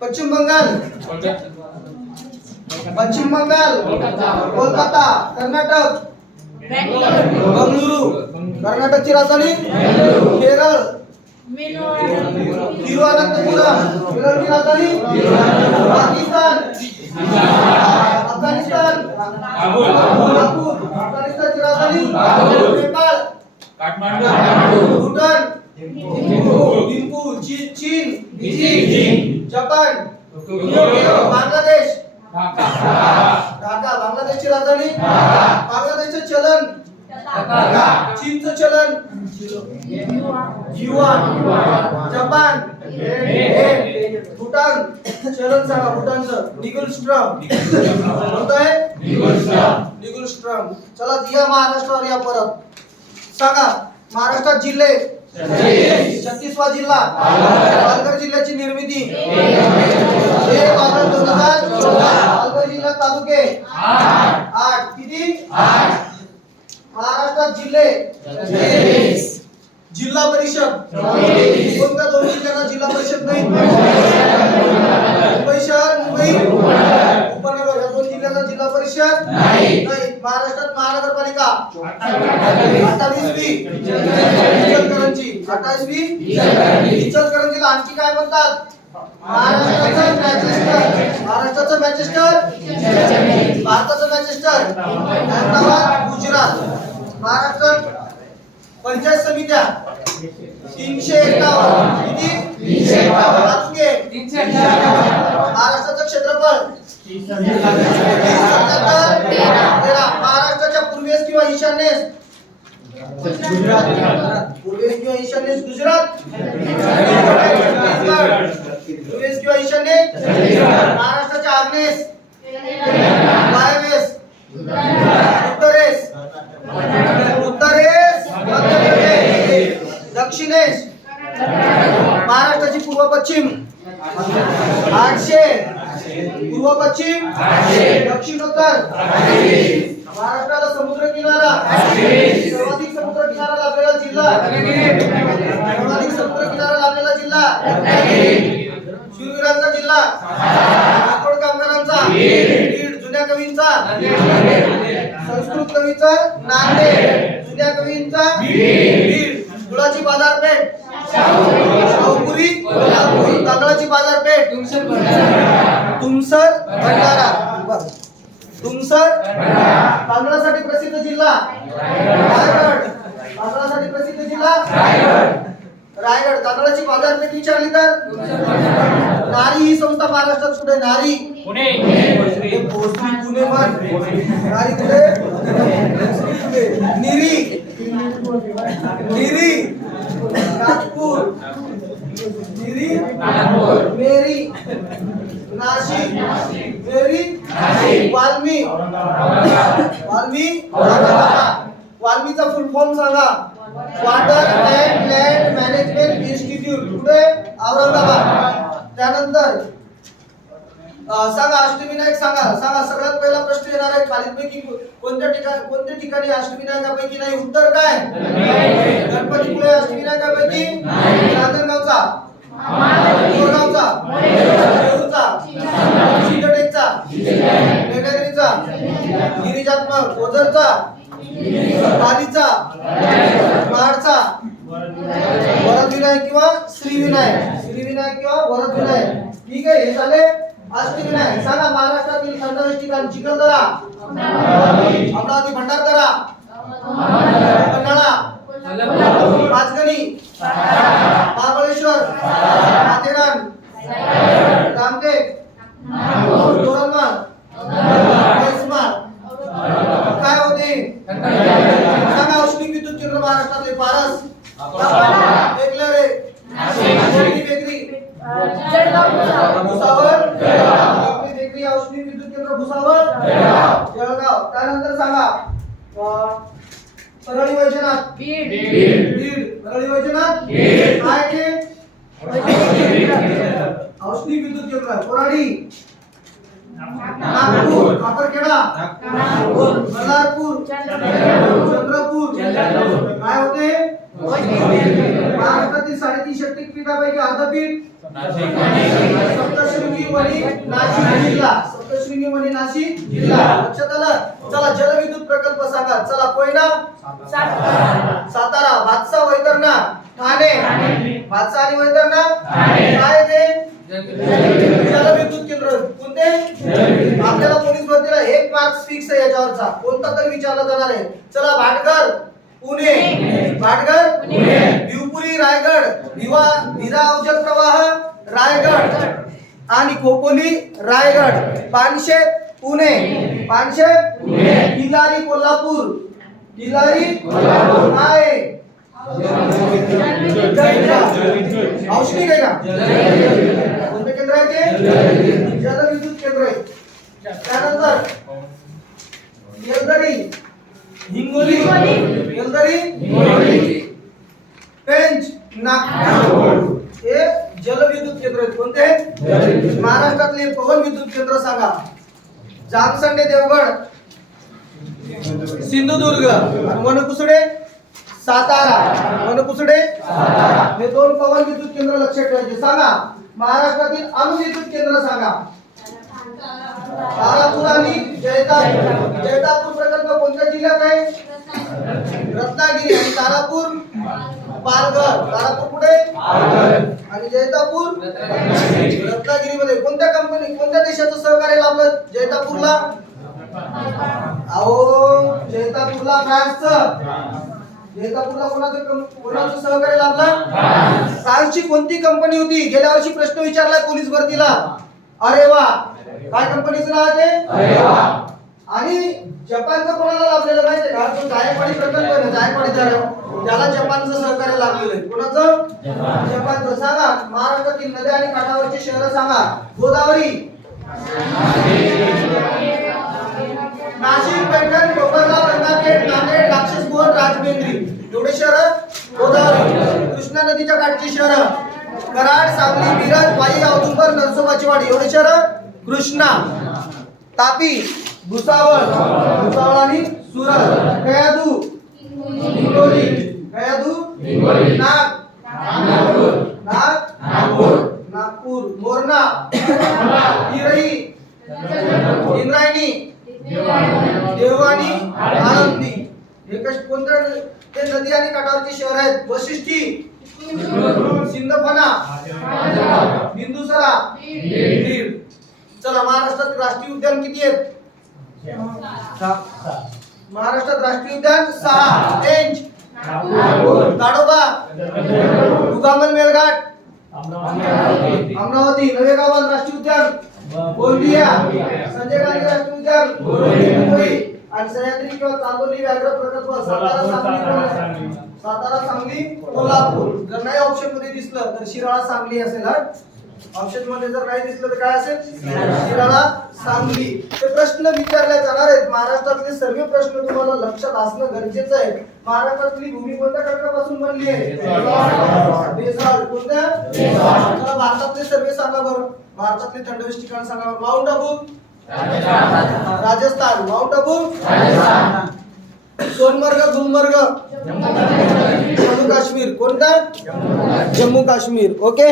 पश्चिम बंगाल, पश्चिम बंगाल, कोलकाता, कर्नाटक, बंगळुरू, कर्नाटकची राजधानी केरळ, तिरुअनंतपुरम, केरळची राजधानी पाकिस्तान, अफगाणिस्तान, काबूल, अफगाणिस्तानची राजधानी नेपाळ, काठमांडू, भूटान, थिम्पू, चीन, जपान, बांगलादेश, ढाका, बांगलादेशची राजधानी बांगलादेशचे चलन, चीनचं चलन युआन, जपान, भूटान चलन सांगा भूटानचं निगुलस्ट्रम, कोणतं आहे निगुलस्ट्रम. चला या महाराष्ट्रावर या परत सांगा महाराष्ट्रात जिल्हे 36वा जिल्हा पालघर जिल्ह्याची निर्मिती 1 ऑगस्ट 2014. पालघर जिल्ह्यात तालुके 8 किती महाराष्ट्रात जिल्हे जिल्हा परिषद कोणत्या 2 जिल्ह्यांना जिल्हा परिषद नाही मुंबई शहर मुंबई उपनगर या 2 जिल्ह्यांना जिल्हा परिषद नाही. महाराष्ट्रात महानगरपालिका 28वी इचलकरंजी 28वी इचलकरंजीला आणखी काय म्हणतात महाराष्ट्राचं मॅचेस्टर भारताचं मॅचेस्टर अहमदाबाद गुजरात. महाराष्ट्रात पंचायत समित्या 351 किती 351 तालुके 351. महाराष्ट्राचं क्षेत्रफळ 13. महाराष्ट्राच्या पूर्वेस किंवा ईशान्येस पूर्वेस किंवा ईशान्येस गुजरात पूर्वेस किंवा ईशान्येस महाराष्ट्राच्या आग्नेस वायव्येस उत्तरेस दक्षिणेस महाराष्ट्राची पूर्व पश्चिम 800 पूर्व पश्चिम दक्षिण उत्तर. महाराष्ट्राला समुद्र किनारा सर्वाधिक समुद्र किनारा लाभलेला जिल्हा शूरवीरांचा जिल्हा लाकूड कामगारांचा बीड जुन्या कवींचा संस्कृत कवीचा नांदेड जुन्या कवींचा बीड गुळाची बाजारपेठ शाहूपुरी कोल्हापूर तांदळाची बाजारपेठ तुमसर भंडारा तुमसर तांदळासाठी प्रसिद्ध जिल्हा रायगड तांदळासाठी प्रसिद्ध जिल्हा रायगड तांदळाची बाजारपेठ विचारली तर नारी ही संस्था महाराष्ट्रात कुठे नारी पुणे पुणे नारी कुठे निरी नागपूर मेरी नाशिक मेरी वाल्मीचा फुल फॉर्म सांगा water and land management institute कुठे औरंगाबाद. त्यानंतर सांगा अष्टविनायक सांगा सगळ्यात पहिला प्रश्न येणार आहे खालीलपैकी कोणत्या ठिकाणी अष्टविनायकापैकी नाही उत्तर काय गणपतीपुळे अष्टविनायकापैकी रांजणगावचा कोरगावचा देऊरचा सिद्धटेकचा नेगरीचा गिरिजात्मक ओझरचा पालीचा महाडचा वरदविनायक किंवा श्रीविनायक किंवा वरदविनायक. ठीक आहे हे झाले अष्टविनायक. सांगा महाराष्ट्रातील थंडहवेची ठिकाण चिखलदरा अमरावती भंडारदरा पन्हाळा पाचगणी महाबळेश्वर माथेरान रामटेक तोरणमाळ कैसमाळ. काय होते सांगा औष्णिक विद्युत केंद्र महाराष्ट्रातले पारस बेकलरे बेकरी भुसावळ बेकरी औष्णिक विद्युत केंद्र भुसावळ जळगाव. त्यानंतर सांगा परळी वैजनाथ बीड परळी वैजनाथ काय ते औष्णिक विद्युत केंद्र कोराडी नागपूर काकरखेडा बल्लारपूर चंद्रपूर काय होते महाराष्ट्रातील 3.5 शक्तिपीठापैकी अर्धपीठ सप्तशृंगी सप्तशृंगीमणी नाशिक जिल्हा, सप्तशृंगीमणी नाशिक जिल्हा. लक्षात आलं. चला जलविद्युत प्रकल्प सांगा. चला कोयना सातारा, भातसा वैतरणा ठाणे, भातसा आणि वैतरणा काय ते जलविद्युत केंद्र कोणते. आपल्याला पोलीस भरतीला 1 मार्क्स फिक्स आहे याच्यावरचा, कोणता तरी विचारला जाणार आहे. चला भाटघर पुणे, भाटघर भिवपुरी रायगड, विरा अवजल प्रवाह रायगड आणि खोपोली रायगड. पानशेत पुणे, पानशेत किल्लारी कोल्हापूर, किल्लारी आहे औष्णिक आहे का. कोणते केंद्र आहे ते जलविद्युत केंद्र आहे. त्यानंतर येलदरी हिंगोली, येलदरी पेंच नागपूर हे जलविद्युत केंद्र आहेत. कोणते. महाराष्ट्रातले पवन विद्युत केंद्र सांगा. जामसंडे देवगड सिंधुदुर्ग आणि वनकुसडे सातारा, वनकुसडे हे 2 पवन विद्युत केंद्र लक्षात ठेवायचे. सांगा महाराष्ट्रातील अणुविद्युत केंद्र सांगा. तारापूर आणि जैतापूर. जैतापूर प्रकल्प कोणत्या जिल्ह्यात आहे. रत्नागिरी. आणि तारापूर पालघर. तारापूर कुठे आणि जैतापूर रत्नागिरी मध्ये. कोणत्या कंपनी कोणत्या देशाचं सहकार्य लाभलं जैतापूरला. अहो जैतापूरला फ्रान्सचं. जैतापूरला कोणाचं सहकार्य लाभलं. फ्रान्सची कोणती कंपनी होती. गेल्या वर्षी प्रश्न विचारलाय पोलीस भरतीला. अरे वा. काय कंपनीचं नाव आहे ते. अरे वा. आणि जपानचं कोणाला लाभलेलं माहिती का. तो जायकवाडी प्रकल्प आहे ना, जायकवाडी त्याला जपानचं सहकार्य लाभलेलं आहे. कोणाचं. जपानचं. सांगा महाराष्ट्रातील नद्या आणि काठावरची शहरं सांगा. गोदावरी, नाशिक, पैठण, कोपरगाव, गंगाखेड, नांदेड, राक्षसबोध, राजमेंद्री एवढे शहर गोदावरी. कृष्णा नदीच्या काठची शहर कराड, सांगली, मिरज, वाई, औदुंबर, नरसोबाची वाडी एवढे शहर कृष्णा. तापी, भुसावळ, भुसावळ आणि सुरत. कयाधू हिंगोली, कयाधू नागपूर. मोरणा इरई, इंद्रायणी, देववाणी, आळंदी हे कोणत्या ते नदी आणि काठावरची शहर आहेत. वशिष्ठी, सिंदफणा, बिंदुसरा, बीड. चला महाराष्ट्रात राष्ट्रीय उद्यान किती आहेत. महाराष्ट्रात राष्ट्रीय उद्यान 6. पेंच, ताडोबा, दुगामल, मेळघाट, अमरावती. नवेगावाल राष्ट्रीय उद्यान गोंदिया, संजय गांधी राष्ट्रीय उद्यान मुंबई. आणि सह्याद्री किंवा चांदोली व्याघ्र प्रकल्प सातारा, सांगली, कोल्हापूर. जर नाही ऑप्शन मध्ये दिसलं तर शिराळा, सांगली असेल. ऑप्शन मध्ये जर नाही दिसलं तर काय असेल. शिराळा, सांगली. हे प्रश्न विचारले जाणार आहेत. महाराष्ट्रातले सर्व प्रश्न तुम्हाला लक्षात असणं गरजेचं आहे. महाराष्ट्रातली भूमी कोणत्या खडकापासून बनली आहे. बेसाल्ट. कोणत्या. चला भारतातले सर्व सांगा बरं. भारतातले थंडहवेची ठिकाण सांगा. Mount Abu Rajasthan, mount Abu Rajasthan. सोनमर्ग, गुलमर्ग जम्मू काश्मीर. कोणता. जम्मू काश्मीर. ओके.